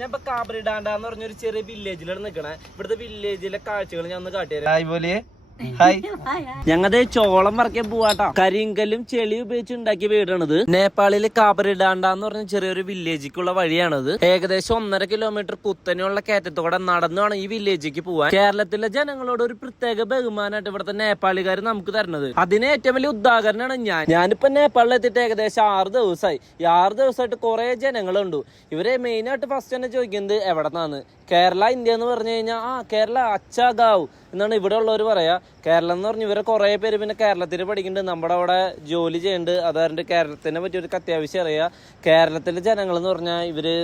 ഞാൻ ഇപ്പൊ കാബറിഡാണ്ടെന്ന് പറഞ്ഞൊരു ചെറിയ വില്ലേജിലാണ് നിക്കണേ. ഇവിടുത്തെ വില്ലേജിലെ കാഴ്ചകൾ ഞാൻ ഒന്ന് കാട്ടിത്തരാം. ഞങ്ങടെ ചോളം പറിക്കാൻ പോവാട്ടോ. കരിങ്കല്ലും ചെളി ഉപയോഗിച്ച് ഉണ്ടാക്കിയ വീടാണിത്. നേപ്പാളില് കാബറിഡാണ്ട എന്ന് പറഞ്ഞ ചെറിയൊരു വില്ലേജിക്കുള്ള വഴിയാണിത്. ഏകദേശം 1.5 കിലോമീറ്റർ കുത്തനെയുള്ള കയറ്റത്തോടെ നടന്നാണ് ഈ വില്ലേജിക്ക് പോവാൻ. കേരളത്തിലെ ജനങ്ങളോട് ഒരു പ്രത്യേക ബഹുമാനമായിട്ട് ഇവിടുത്തെ നേപ്പാളികാർ നമുക്ക് തരുന്നത്. അതിന് ഏറ്റവും വലിയ ഉദാഹരണമാണ് ഞാനിപ്പോ നേപ്പാളിൽ എത്തിയിട്ട് ഏകദേശം 6 ദിവസമായി. ഈ 6 ദിവസമായിട്ട് കുറെ ജനങ്ങളുണ്ട്. ഇവരെ മെയിൻ ആയിട്ട് ഫസ്റ്റ് തന്നെ ചോദിക്കുന്നത് എവിടെന്നാണ്. കേരള ഇന്ത്യ എന്ന് പറഞ്ഞു കഴിഞ്ഞാൽ കേരള അച്ചാഗാവ് എന്നാണ് ഇവിടെ ഉള്ളവർ പറയാ. കേരളം എന്ന് പറഞ്ഞ് ഇവരെ കുറെ പേര് പിന്നെ കേരളത്തിൽ പഠിക്കുന്നുണ്ട്, നമ്മുടെ അവിടെ ജോലി ചെയ്യുന്നുണ്ട്. അതായത് കേരളത്തിനെ പറ്റി ഒരു അത്യാവശ്യം അറിയാം. കേരളത്തിലെ ജനങ്ങൾ എന്ന് പറഞ്ഞാൽ ഇവര്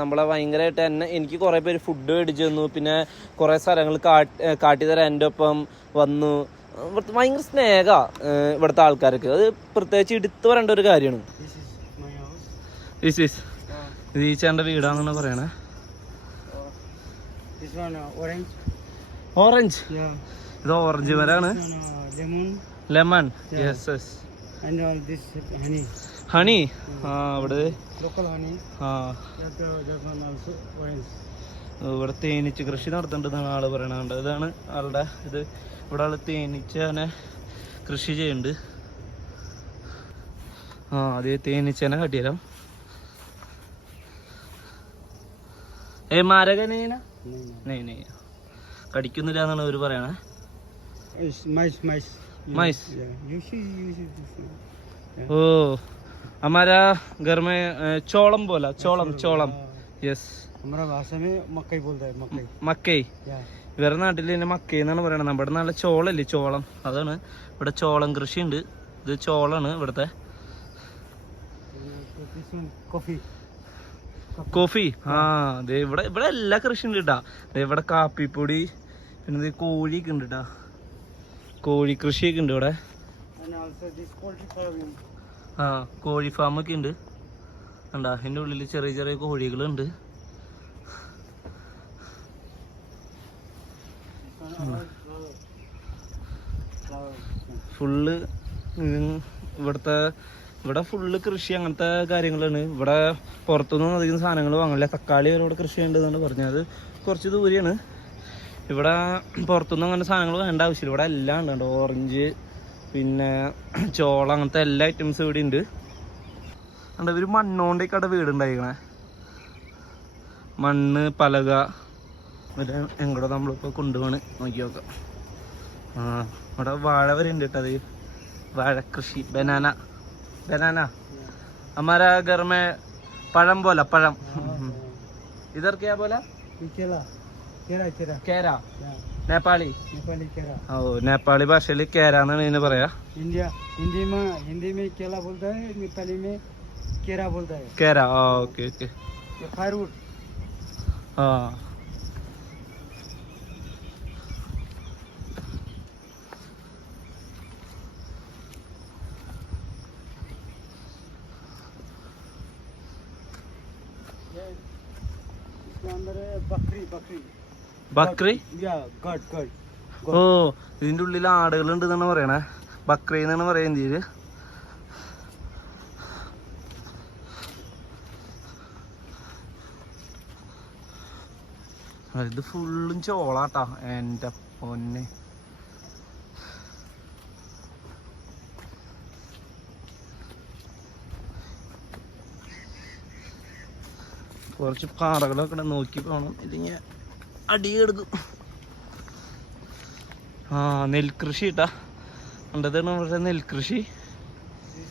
നമ്മളെ ഭയങ്കരമായിട്ട് തന്നെ എനിക്ക് കുറെ പേര് ഫുഡ് മേടിച്ചു തന്നു. പിന്നെ കുറെ സ്ഥലങ്ങൾ കാട്ടിത്തരാൻ എൻ്റെ ഒപ്പം വന്നു. ഇവിടുത്തെ ഭയങ്കര സ്നേഹ ഇവിടുത്തെ ആൾക്കാർക്ക്. അത് പ്രത്യേകിച്ച് എടുത്തു പറയേണ്ട ഒരു കാര്യമാണ്. ഇത് ഈ ചേട്ടൻ്റെ വീടാണെന്നാണ് പറയണേ. ഓറഞ്ച്, ഇത് ഓറഞ്ച് മരാണ്. Lemon, yes. ഹണി, ഇവിടെ ഇവിടെ തേനീച്ച കൃഷി നടത്തേണ്ടതാണ് ആള് പറയണുണ്ട്. ഇതാണ് ആളുടെ ഇത്. ഇവിടെ ആള് തേനീച്ചനെ കൃഷി ചെയ്യുന്നുണ്ട്. അതേ തേനീച്ചനെ കാട്ടിത്തരാം. മാരകനീന കടിക്കുന്നില്ല എന്നാണ് അവര് പറയണേ. ഓ हमारा घर में ചോളം പോലെ ചോളം യെസ്. മക്കൈ വേറെ നാട്ടിൽ തന്നെ മക്കൈ എന്നാണ് പറയണത്. നമ്മുടെ നാട്ടിലെ ചോളല്ലേ ചോളം, അതാണ്. ഇവിടെ ചോളം കൃഷി ഉണ്ട്. ഇത് ചോളാണ് ഇവിടുത്തെ. കോഫി അതെ. ഇവിടെ എല്ലാ കൃഷി ഉണ്ട് കേട്ടാ. ഇവിടെ കാപ്പിപ്പൊടി, പിന്നെ കോഴിയൊക്കെ ഉണ്ട് കേട്ടാ. കോഴി കൃഷിയൊക്കെ ഉണ്ട് ഇവിടെ. കോഴി ഫാമൊക്കെ ഉണ്ട്. കണ്ടാ അതിൻ്റെ ഉള്ളിൽ ചെറിയ ചെറിയ കോഴികളുണ്ട്. ഫുള്ള് ഇവിടെ ഫുള്ള് കൃഷി അങ്ങനത്തെ കാര്യങ്ങളാണ്. ഇവിടെ പുറത്തുനിന്നും അധികം സാധനങ്ങൾ വാങ്ങില്ല. തക്കാളി അവരോട് കൃഷി ചെയ്യേണ്ടതാണ് പറഞ്ഞത്. കുറച്ച് ദൂരെയാണ്. ഇവിടെ പുറത്തുനിന്നും അങ്ങനെ സാധനങ്ങൾ വേണ്ട ആവശ്യമില്ല. ഇവിടെ എല്ലാം ഉണ്ട്. ഓറഞ്ച്, പിന്നെ ചോളം, അങ്ങനത്തെ എല്ലാ ഐറ്റംസും ഇവിടെ ഉണ്ട്. കണ്ട ഇവർ മണ്ണോണ്ടേക്കടെ വീടുണ്ടായിക്കണേ. മണ്ണ് പലക ഇവിടെ എങ്ങോട്ട് നമ്മളിപ്പോൾ കൊണ്ടുപോണ് നോക്കി നോക്കാം. ഇവിടെ വാഴ വരെ ഉണ്ട് കേട്ടോ. അത് വാഴക്കൃഷി. ബനാന हमारा घर में पഴം बोला पഴം. इधर क्या बोला? കേര. നേപ്പാളി. ഓ നേപ്പാളി ഭാഷയിൽ കേര എന്നാണ് ഇതിന് പറയാ. കേര. ഓക്കെ. ബക്രി. ഓ ഇതിന്റെ ഉള്ളിൽ ആടുകളുണ്ട് എന്നാണ് പറയണേ. ബക്രി എന്നാണ് പറയാ ഇന്ത്യയില്. ഇത് ഫുള്ളും ചോളാട്ടാ എൻ്റെ പൊന്നെ. കുറച്ച് പാറകളൊക്കെ നോക്കി പോകണം, ഇല്ലെങ്കിൽ അടിയെടുക്കും. നെൽകൃഷി ഇട്ടാ ഉണ്ടതാണ് ഇവിടെ. നെൽകൃഷി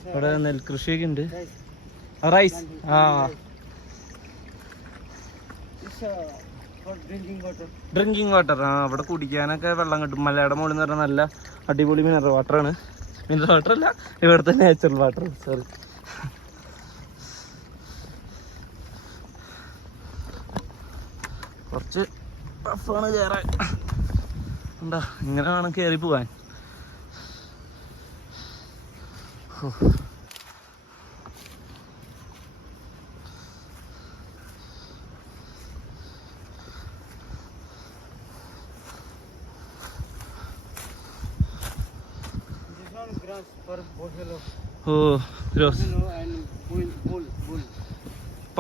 ഇവിടെ നെൽകൃഷിയൊക്കെ ഉണ്ട്. റൈസ്. Drinking water. ഇവിടെ കുടിക്കാനൊക്കെ വെള്ളം കിട്ടും. മലയുടെ മുകളിൽ നിന്ന് പറഞ്ഞാൽ നല്ല അടിപൊളി മിനറൽ വാട്ടറാണ്. മിനറൽ വാട്ടർ അല്ല, ഇവിടുത്തെ നാച്ചുറൽ വാട്ടർ. സോറി. കുറച്ച് ടഫാണ് കയറാൻ. എന്താ ഇങ്ങനെ വേണം കയറി പോവാൻ.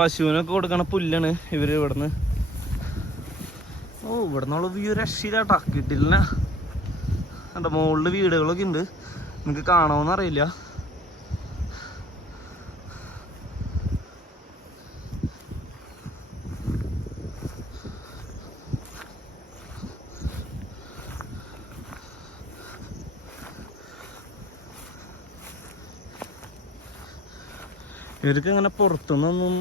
പശുവിനൊക്കെ കൊടുക്കണ പുല്ലാണ് ഇവര് ഇവിടുന്ന്. ഓ ഇവിടുന്നുള്ള വ്യൂ രക്ഷയില്ലാട്ടാ, കിട്ടില്ല. കണ്ട മുകളില് വീടുകളൊക്കെ ഉണ്ട്, നിങ്ങക്ക് കാണുമോന്ന് അറിയില്ല. ഇവർക്ക് ഇങ്ങനെ പുറത്തുനിന്നൊന്നും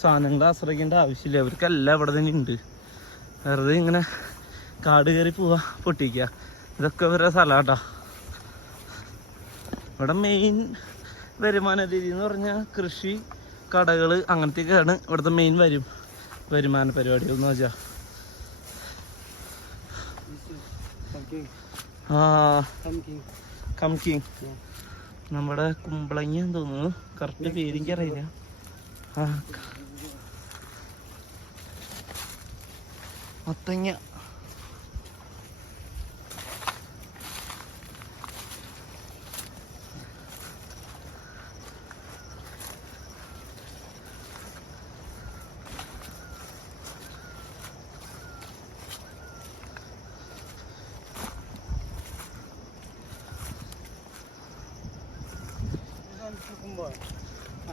സാധനങ്ങൾ ആശ്രയിക്കേണ്ട ആവശ്യമില്ല. ഇവർക്കെല്ലാം ഇവിടെ തന്നെ ഉണ്ട്. വെറുതെ ഇങ്ങനെ കാട് കയറി പോവാ, പൊട്ടിക്കുക, ഇതൊക്കെ ഇവരുടെ സ്ഥലമാട്ടാ. ഇവിടെ മെയിൻ വരുമാന രീതി എന്ന് പറഞ്ഞാൽ കൃഷി, കടകൾ, അങ്ങനത്തെയൊക്കെയാണ് ഇവിടുത്തെ മെയിൻ വരുമാന പരിപാടികൾ എന്ന് വെച്ചാൽ. കംകിങ് നമ്മുടെ കുമ്പളങ്ങ തോന്നുന്നു, കറക്റ്റ് പേരെനിക്കറിയില്ല. മത്തങ്ങ.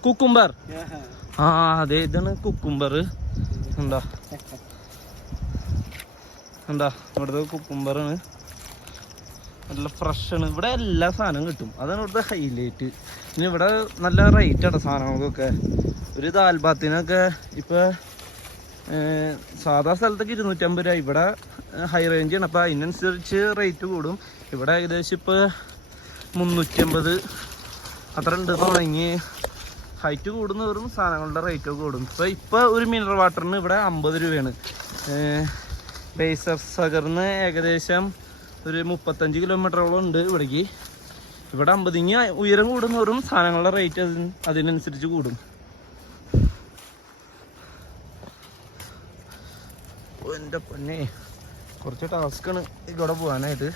കുക്കുംബർ. ആ അതെ, ഇതാണ് കുക്കുംബർ. എന്താ ഇവിടുത്തെ കുക്കുംബറാണ്, നല്ല ഫ്രഷാണ്. ഇവിടെ എല്ലാ സാധനവും കിട്ടും, അതാണ് ഇവിടുത്തെ ഹൈലൈറ്റ്. പിന്നെ ഇവിടെ നല്ല റേറ്റാണ് സാധനങ്ങൾക്കൊക്കെ. ഒരു ദാൽബാത്തിനൊക്കെ ഇപ്പോൾ സാധാ സ്ഥലത്തൊക്കെ 250 രൂപ, ഇവിടെ ഹൈ റേഞ്ചാണ്. അപ്പോൾ അതിനനുസരിച്ച് റേറ്റ് കൂടും. ഇവിടെ ഏകദേശം ഇപ്പോൾ 350 അത്ര ഉണ്ട് തുടങ്ങി. ഹൈറ്റ് കൂടുന്നവരും സാധനങ്ങളുടെ റേറ്റ് കൂടും. ഇപ്പോൾ ഒരു മിനറൽ വാട്ടറിന് ഇവിടെ 50 രൂപയാണ്. ബേസർ സഗറിന് ഏകദേശം ഒരു 35 കിലോമീറ്ററോളം ഉണ്ട് ഇവിടേക്ക്. ഇവിടെ 50. ഉയരം കൂടുന്നവരും സാധനങ്ങളുടെ റേറ്റ് അതിനനുസരിച്ച് കൂടും. എൻ്റെ പൊന്നെ, കുറച്ച് ടാസ്ക്കാണ് ഇവിടെ പോകാനായിട്ട്.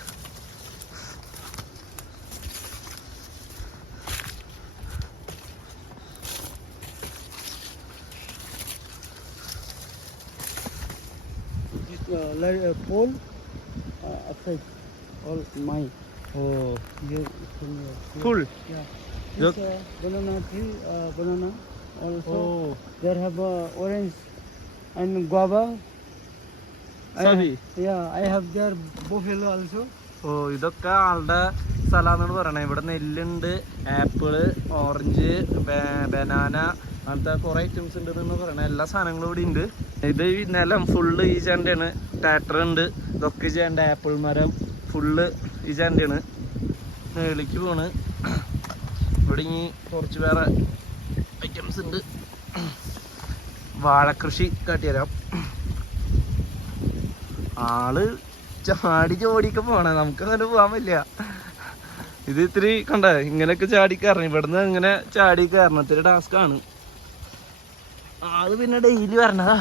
pole outside all mine. Oh, Here, cool. yeah. Look. This banana tree, banana also. Oh, There have orange and guava. Sabi. Yeah, I have there buffalo also. ഓ ഇതൊക്കെ ആളുടെ സ്ഥലമാണെന്നാണ് പറയണത്. ഇവിടെ നെല്ലുണ്ട്, ആപ്പിള്, ഓറഞ്ച്, ബനാന, അങ്ങനത്തെ കുറേ ഐറ്റംസ് ഉണ്ട് എന്ന് പറയണത്. എല്ലാ സാധനങ്ങളും ഇവിടെ ഉണ്ട്. ഇത് ഈ നിലം ഫുള്ള് ഈ ചാൻ്റെയാണ്. ട്രാക്ടർ ഉണ്ട്, ഇതൊക്കെ ഈ ചാൻ്റെ, ആപ്പിൾ മരം ഫുള്ള് ഈ ചാൻ്റെയാണ്. മേളിക്ക് പോണ്. ഇവിടെ ഇനി കുറച്ച് വേറെ ഐറ്റംസ് ഉണ്ട്. വാഴക്കൃഷി കാട്ടിത്തരാം. ആള് ചാടി ചോടിയൊക്കെ പോണേ, നമുക്ക് അങ്ങനെ പോകാൻ പറ്റില്ല. ഇത് ഇത്തിരി കണ്ട ഇങ്ങനെയൊക്കെ ചാടി കയറണം. ഇവിടുന്ന് ഇങ്ങനെ ചാടി കയറണം, ഇത്തിരി ടാസ്ക്കാണ്. ആള് പിന്നെ ഡെയിലി വരണതാ,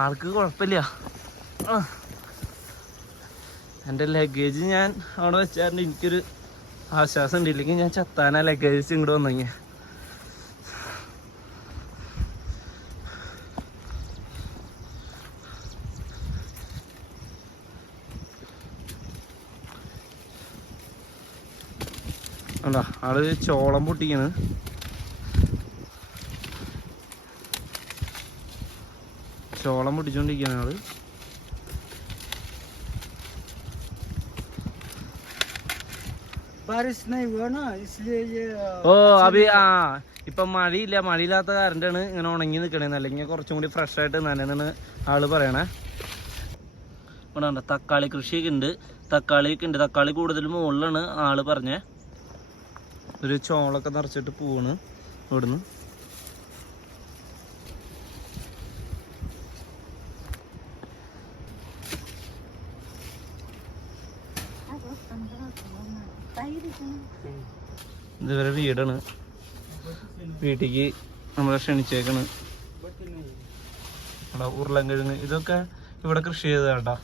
ആൾക്ക് കുഴപ്പമില്ല. എൻ്റെ ലഗേജ് ഞാൻ അവിടെ വെച്ചാൽ എനിക്കൊരു ആശ്വാസം ഉണ്ട്. ഇല്ലെങ്കിൽ ഞാൻ ചത്താനാ ലഗേജ് ഇങ്ങോട്ട് വന്നെങ്കിൽ. എന്താ ആള് ചോളം പൊട്ടിക്കാണ്. ചോളം പൊട്ടിച്ചോണ്ടിരിക്കുകയാണ് ആള്. बारिश नहीं हुआ ना इसलिए ये ഓ അഭി ഇപ്പൊ മഴയില്ല, മഴയില്ലാത്ത കാരൻ്റാണ് ഇങ്ങനെ ഉണങ്ങി നിൽക്കണേന്ന്. അല്ലെങ്കിൽ കുറച്ചും കൂടി ഫ്രഷ് ആയിട്ട് നനയെന്നാണ് ആള് പറയണേ. ഇവിടെ ഉണ്ട് തക്കാളി കൃഷിയൊക്കെ ഉണ്ട്, തക്കാളിയൊക്കെ ഉണ്ട്. തക്കാളി കൂടുതൽ മുകളിലാണ് ആള് പറഞ്ഞേ. ഒരു ചോളൊക്കെ നിറച്ചിട്ട് പോവാണ് ഇവിടുന്ന്. ഇതുവരെ വീടാണ്, വീട്ടിലേക്ക് നമ്മളെ ക്ഷണിച്ചേക്കാണ്. ഉരുളൻകിഴങ്ങ് ഇതൊക്കെ ഇവിടെ കൃഷി ചെയ്തതാട്ടാ.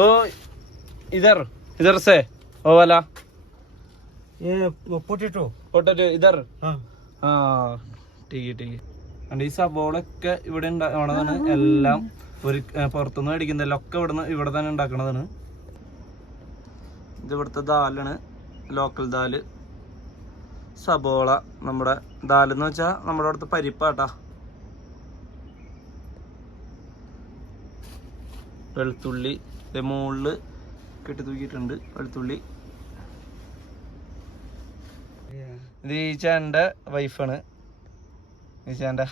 ഓ ഇധർ ഇധർ സേ ഓ വാല ये पोटैटो पोटैटो इधर. हाँ हाँ ठीक है ठीक है. and ഈ സബോളൊക്കെ ഇവിടെ ഉണ്ടാക്കണതാണ്. എല്ലാം ഒരു പുറത്തുനിന്ന് മേടിക്കുന്നതല്ല, ഒക്കെ ഇവിടെ തന്നെ ഉണ്ടാക്കണതാണ്. ഇത് ഇവിടുത്തെ ദാലാണ്, ലോക്കൽ ദാല്. സബോള, നമ്മുടെ ദാലെന്ന് വെച്ചാൽ നമ്മുടെ അവിടുത്തെ പരിപ്പാട്ടാ. വെളുത്തുള്ളി മുകളില് കെട്ടി തൂക്കിയിട്ടുണ്ട്. വെളുത്തുള്ളി. ഇത് ഈ ചേട്ടൻ്റെ വൈഫാണ്. ഈ ചേട്ടൻ്റെ